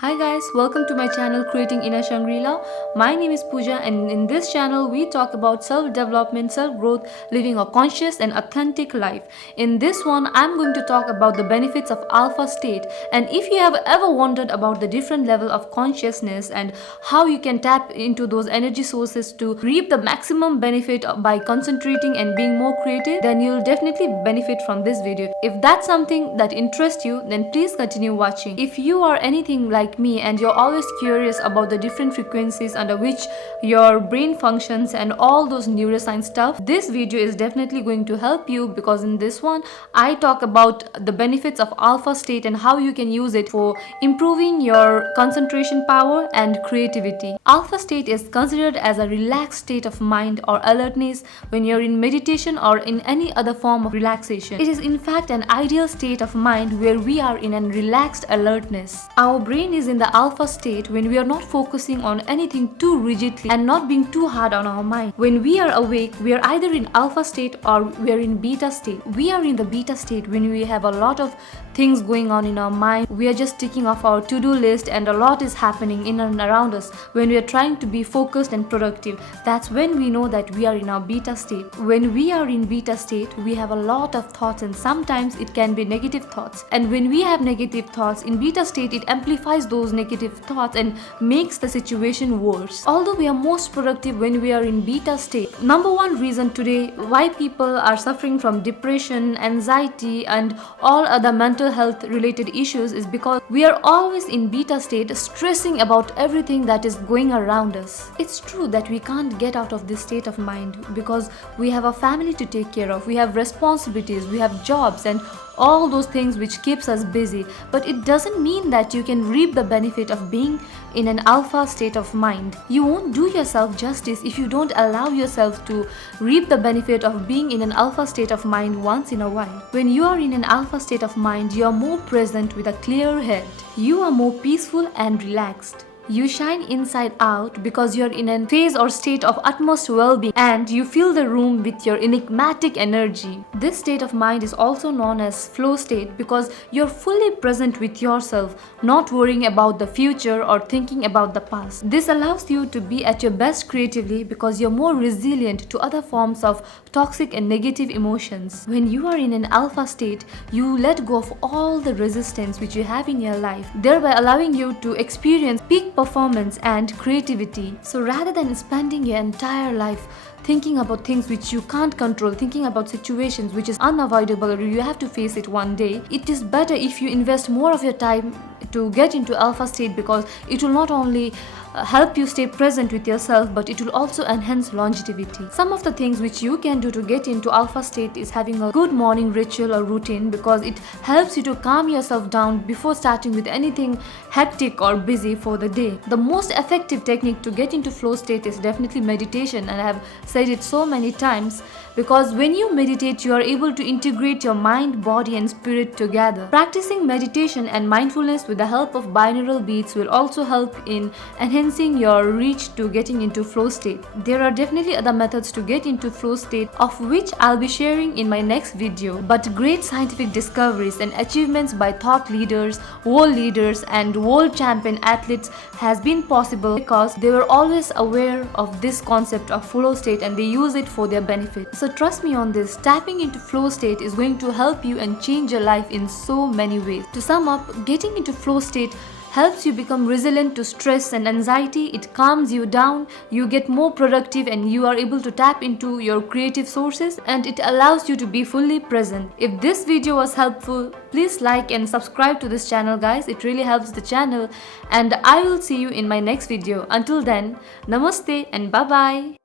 Hi guys, welcome to my channel Creating Inner Shangri-La. My name is Pooja and in this channel we talk about self-development, self-growth, living a conscious and authentic life. In this one, I'm going to talk about the benefits of alpha state, and if you have ever wondered about the different level of consciousness and how you can tap into those energy sources to reap the maximum benefit by concentrating and being more creative, then you'll definitely benefit from this video. If that's something that interests you, then please continue watching. If you are anything like me and you're always curious about the different frequencies under which your brain functions and all those neuroscience stuff, this video is definitely going to help you, because in this one I talk about the benefits of alpha state and how you can use it for improving your concentration power and creativity. Alpha state is considered as a relaxed state of mind or alertness when you're in meditation or in any other form of relaxation. It is in fact an ideal state of mind where we are in a relaxed alertness. Our brain is in the alpha state when we are not focusing on anything too rigidly and not being too hard on our mind. When we are awake, we are either in alpha state or we are in beta state. We are in the beta state when we have a lot of things going on in our mind. We are just ticking off our to-do list and a lot is happening in and around us. When we are trying to be focused and productive, that's when we know that we are in our beta state. When we are in beta state, we have a lot of thoughts and sometimes it can be negative thoughts. And when we have negative thoughts in beta state, it amplifies those negative thoughts and makes the situation worse. Although we are most productive when we are in beta state. Number one reason today why people are suffering from depression, anxiety and all other mental health related issues is because we are always in beta state, stressing about everything that is going around us. It's true that we can't get out of this state of mind because we have a family to take care of, we have responsibilities, we have jobs and all those things which keeps us busy, but it doesn't mean that you can reap the benefit of being in an alpha state of mind. You won't do yourself justice if you don't allow yourself to reap the benefit of being in an alpha state of mind once in a while. When you are in an alpha state of mind, you are more present with a clear head. You are more peaceful and relaxed. You shine inside out because you're in a phase or state of utmost well-being and you fill the room with your enigmatic energy. This state of mind is also known as flow state because you're fully present with yourself, not worrying about the future or thinking about the past. This allows you to be at your best creatively because you're more resilient to other forms of toxic and negative emotions. When you are in an alpha state, you let go of all the resistance which you have in your life, thereby allowing you to experience peak performance and creativity. So rather than spending your entire life thinking about things which you can't control, thinking about situations which is unavoidable or you have to face it one day, it is better if you invest more of your time to get into alpha state, because it will not only help you stay present with yourself, but it will also enhance longevity. Some of the things which you can do to get into alpha state is having a good morning ritual or routine, because it helps you to calm yourself down before starting with anything hectic or busy for the day. The most effective technique to get into flow state is definitely meditation, and I have said it so many times, because when you meditate you are able to integrate your mind, body and spirit together. Practicing meditation and mindfulness with the help of binaural beats will also help in enhancing your reach to getting into flow state. There are definitely other methods to get into flow state, of which I'll be sharing in my next video, but great scientific discoveries and achievements by thought leaders, world leaders and world champion athletes has been possible because they were always aware of this concept of flow state and they use it for their benefit. So trust me on this, tapping into flow state is going to help you and change your life in so many ways. To sum up, getting into flow state helps you become resilient to stress and anxiety, it calms you down, you get more productive and you are able to tap into your creative sources, and it allows you to be fully present. If this video was helpful, please like and subscribe to this channel guys, it really helps the channel, and I will see you in my next video. Until then, namaste and bye bye.